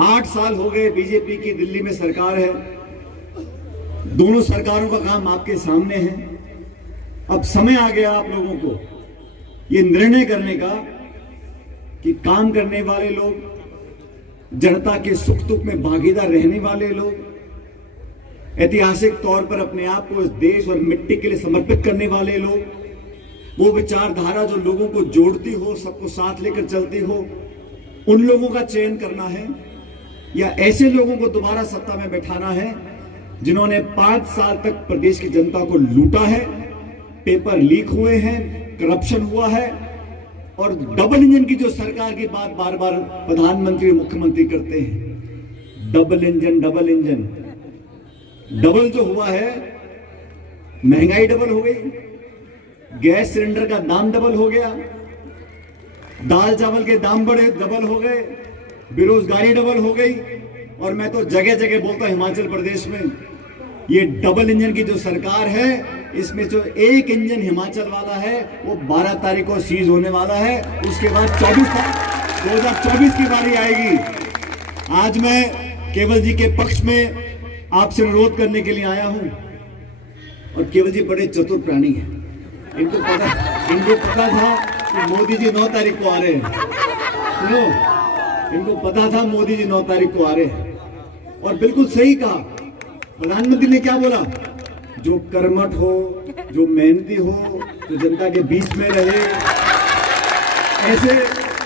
8 साल हो गए बीजेपी की दिल्ली में सरकार है। दोनों सरकारों का काम आपके सामने है। अब समय आ गया आप लोगों को ये निर्णय करने का कि काम करने वाले लोग, जनता के सुख दुख में भागीदार रहने वाले लोग, ऐतिहासिक तौर पर अपने आप को इस देश और मिट्टी के लिए समर्पित करने वाले लोग, वो विचारधारा जो लोगों को जोड़ती हो, सबको साथ लेकर चलती हो, उन लोगों का चयन करना है या ऐसे लोगों को दोबारा सत्ता में बैठाना है जिन्होंने 5 साल तक प्रदेश की जनता को लूटा है, पेपर लीक हुए हैं, करप्शन हुआ है और डबल इंजन की जो सरकार की बात बार बार प्रधानमंत्री मुख्यमंत्री करते हैं। डबल इंजन डबल जो हुआ है, महंगाई डबल हो गई, गैस सिलेंडर का दाम डबल हो गया, दाल चावल के दाम बड़े डबल हो गए, बेरोजगारी डबल हो गई। और मैं तो जगह जगह बोलता हूं हिमाचल प्रदेश में ये डबल इंजन की जो सरकार है, इसमें जो एक इंजन हिमाचल वाला है वो 12 तारीख को सीज होने वाला है। उसके बाद 2024 की बारी आएगी। आज मैं केवल जी के पक्ष में आपसे अनुरोध करने के लिए आया हूं। और केवल जी बड़े चतुर प्राणी हैं। इनको पता था कि मोदी जी 9 तारीख को आ रहे हैं। सुनो, इनको पता था मोदी जी 9 तारीख को आ रहे हैं और बिल्कुल सही कहा। प्रधानमंत्री ने क्या बोला? जो कर्मठ हो, जो मेहनती हो, जो जनता के बीच में रहे,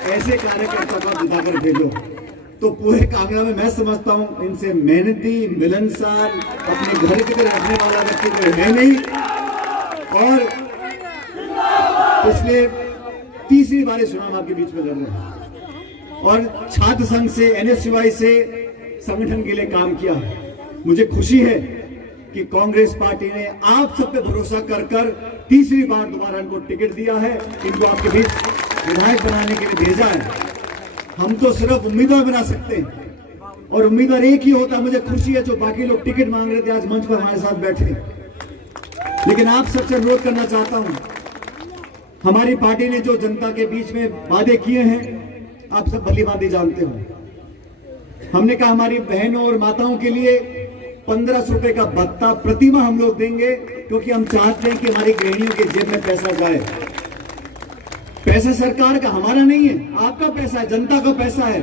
ऐसे कार्यकर्ता को जिताकर भेजो। तो पूरे कांगड़ा में मैं समझता हूं इनसे मेहनती, मिलनसार, अपने घर की तरह रखने वाला व्यक्ति कोई है नहीं। और पिछले तीसरी बार चुनाव आपके बीच में लड़ रहे हैं और छात्र संघ से, NSUI से संगठन के लिए काम किया है। मुझे खुशी है कि कांग्रेस पार्टी ने आप सब पे भरोसा कर तीसरी बार दोबारा इनको टिकट दिया है, इनको आपके बीच विधायक बनाने के लिए भेजा है। हम तो सिर्फ उम्मीदवार बना सकते हैं और उम्मीदवार एक ही होता है। मुझे खुशी है जो बाकी लोग टिकट मांग रहे थे आज मंच पर हमारे साथ बैठे। लेकिन आप सबसे अनुरोध करना चाहता हूं, हमारी पार्टी ने जो जनता के बीच में वादे किए हैं आप सब भली भांति जानते हो। हमने कहा हमारी बहनों और माताओं के लिए 1500 रुपए का भत्ता प्रतिमाह हम लोग देंगे, क्योंकि हम चाहते हैं कि हमारी गृहिणियों के जेब में पैसा जाए। पैसा सरकार का, हमारा नहीं है, आपका पैसा है, जनता का पैसा है।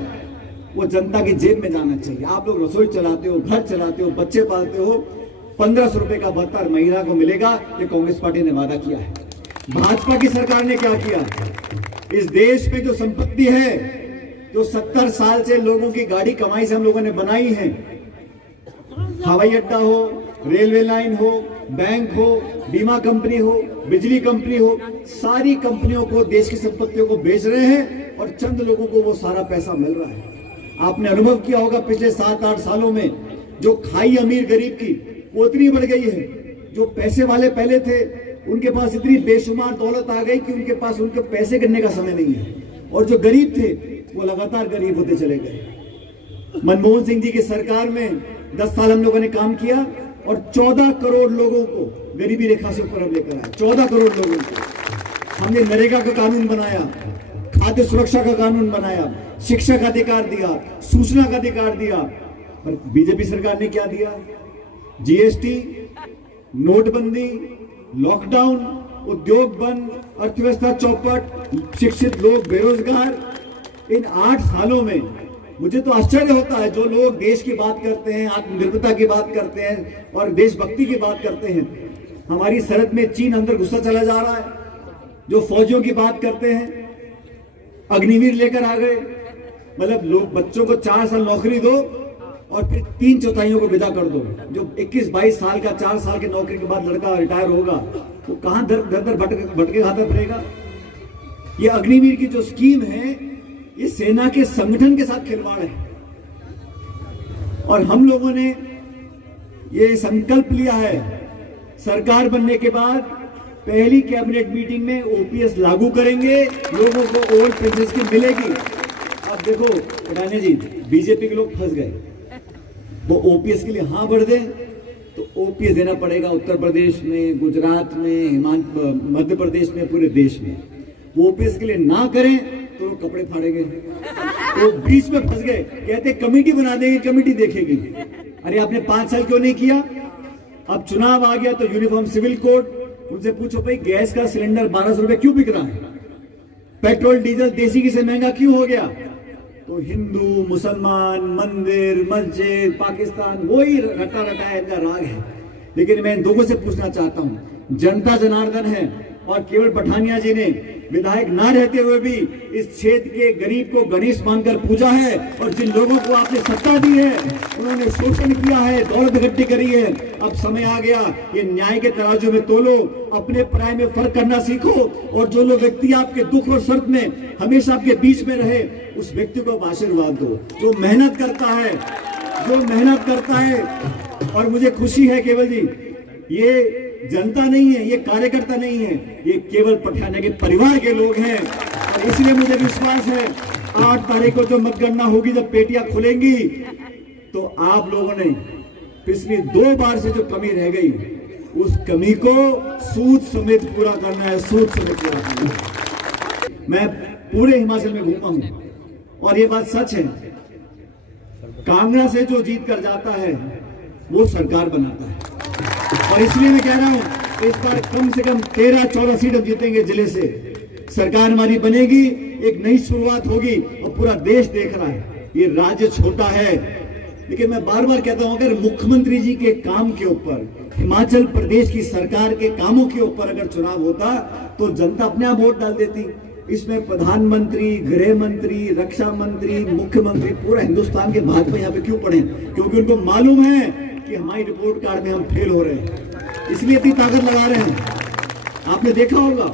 वो जनता की जेब में जाना चाहिए। आप लोग रसोई चलाते हो, घर चलाते हो, बच्चे पालते हो, 1500 रुपए का भत्ता महिला को मिलेगा। ये कांग्रेस पार्टी ने वादा किया है। भाजपा की सरकार ने क्या किया? इस देश में जो संपत्ति है, जो 70 साल से लोगों की गाड़ी कमाई से हम लोगों ने बनाई है, हवाई अड्डा हो, रेलवे लाइन हो, बैंक हो, बीमा कंपनी हो, बिजली कंपनी हो, सारी कंपनियों को, देश की संपत्तियों को बेच रहे हैं और चंद लोगों को वो सारा पैसा मिल रहा है। आपने अनुभव किया होगा पिछले 7-8 सालों में जो खाई अमीर गरीब की वो इतनी बढ़ गई है। जो पैसे वाले पहले थे उनके पास इतनी बेशुमार दौलत आ गई कि उनके पास उनके पैसे गिनने का समय नहीं है, और जो गरीब थे वो लगातार गरीब होते चले गए। मनमोहन सिंह जी की सरकार में 10 साल हम लोगों ने काम किया और 14 करोड़ लोगों को गरीबी रेखा से ऊपर हम लेकर आए। 14 करोड़ लोगों को हमने नरेगा का कानून बनाया, खाद्य सुरक्षा का कानून बनाया, शिक्षा का अधिकार दिया, सूचना का अधिकार दिया। पर बीजेपी सरकार ने क्या दिया? GST, नोटबंदी, लॉकडाउन, उद्योग बंद, अर्थव्यवस्था चौपट, शिक्षित लोग बेरोजगार। इन 8 सालों में मुझे तो आश्चर्य होता है, जो लोग देश की बात करते हैं, आत्मनिर्भरता की बात करते हैं और देशभक्ति की बात करते हैं, हमारी सरहद में चीन अंदर घुसा चला जा रहा है। जो फौजियों की बात करते हैं, अग्निवीर लेकर आ गए। मतलब लोग, बच्चों को 4 साल नौकरी दो और फिर 3/4 को विदा कर दो। जो 21-22 साल का 4 साल की नौकरी के बाद लड़का रिटायर होगा वो कहां दर भटके खाता फिरेगा। ये अग्निवीर की जो स्कीम है, ये सेना के संगठन के साथ खिलवाड़ है। और हम लोगों ने ये संकल्प लिया है, सरकार बनने के बाद पहली कैबिनेट मीटिंग में OPS लागू करेंगे, लोगों को ओल्ड पेंशन स्कीम मिलेगी। अब देखो राणे जी, बीजेपी के लोग फंस गए। वो OPS के लिए हाँ भर दें तो OPS देना पड़ेगा उत्तर प्रदेश में, गुजरात में, मध्य प्रदेश में, पूरे देश में। वो OPS के लिए ना करें तो लोग कपड़े फाड़ेंगे। तो बीच में फंस गए, कहते कमेटी बना देंगे, कमेटी देखेगी। अरे आपने 5 साल क्यों नहीं किया? अब चुनाव आ गया तो यूनिफॉर्म सिविल कोड, उनसे पूछो भाई गैस का सिलेंडर 1200 रुपए क्यों बिक रहा है, पेट्रोल डीजल देसी घी से महंगा क्यों हो गया? तो हिंदू मुसलमान, मंदिर मस्जिद, पाकिस्तान, वही रटा रटाया इनका राग है। लेकिन मैं इन लोगों से पूछना चाहता हूं, जनता जनार्दन है और केवल पठानिया जी ने विधायक ना रहते हुए भी इस क्षेत्र के गरीब को गणेश मानकर पूजा है, और जिन लोगों को आपने सत्ता दी है उन्होंने शोषण किया है, दौलत इकट्ठी करी है। अब समय आ गया, ये न्याय के तराजू में तोलो, अपने पराये में फर्क करना सीखो, और जो लोग व्यक्ति आपके दुख और शर्त में हमेशा आपके बीच में रहे, उस व्यक्ति को आशीर्वाद दो जो मेहनत करता है, जो मेहनत करता है। और मुझे खुशी है केवल जी, ये जनता नहीं है, ये कार्यकर्ता नहीं है, ये केवल पठानिया के परिवार के लोग हैं। और इसलिए मुझे विश्वास है 8 तारीख को जो मतगणना होगी, जब पेटियां खुलेंगी, तो आप लोगों ने पिछली 2 बार से जो कमी रह गई, उस कमी को सूद समेत पूरा करना है, सूद समेत पूरा करना है। मैं पूरे हिमाचल में घूमा हूं और ये बात सच है, कांगड़ा से जो जीत कर जाता है वो सरकार बनाता है। और इसलिए मैं कह रहा हूं, इस बार कम से कम 13-14 सीट हम जीतेंगे जिले से, सरकार हमारी बनेगी, एक नई शुरुआत होगी। और पूरा देश देख रहा है, ये राज्य छोटा है, लेकिन मैं बार बार कहता हूं, अगर मुख्यमंत्री जी के काम के ऊपर, हिमाचल प्रदेश की सरकार के कामों के ऊपर अगर चुनाव होता तो जनता अपने आप वोट डाल देती। इसमें प्रधानमंत्री, गृह मंत्री, रक्षा मंत्री, मुख्यमंत्री, पूरा हिंदुस्तान के भाजपा यहाँ पे क्यों पड़े? क्योंकि उनको मालूम है कि हमारी रिपोर्ट कार्ड में हम फेल हो रहे हैं, इसलिए इतनी ताकत लगा रहे हैं। आपने देखा होगा,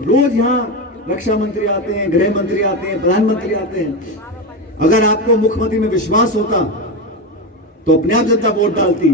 रोज यहाँ रक्षा मंत्री आते हैं, गृह मंत्री आते हैं, प्रधानमंत्री आते हैं। अगर आपको मुख्यमंत्री में विश्वास होता तो अपने आप जनता वोट डालती।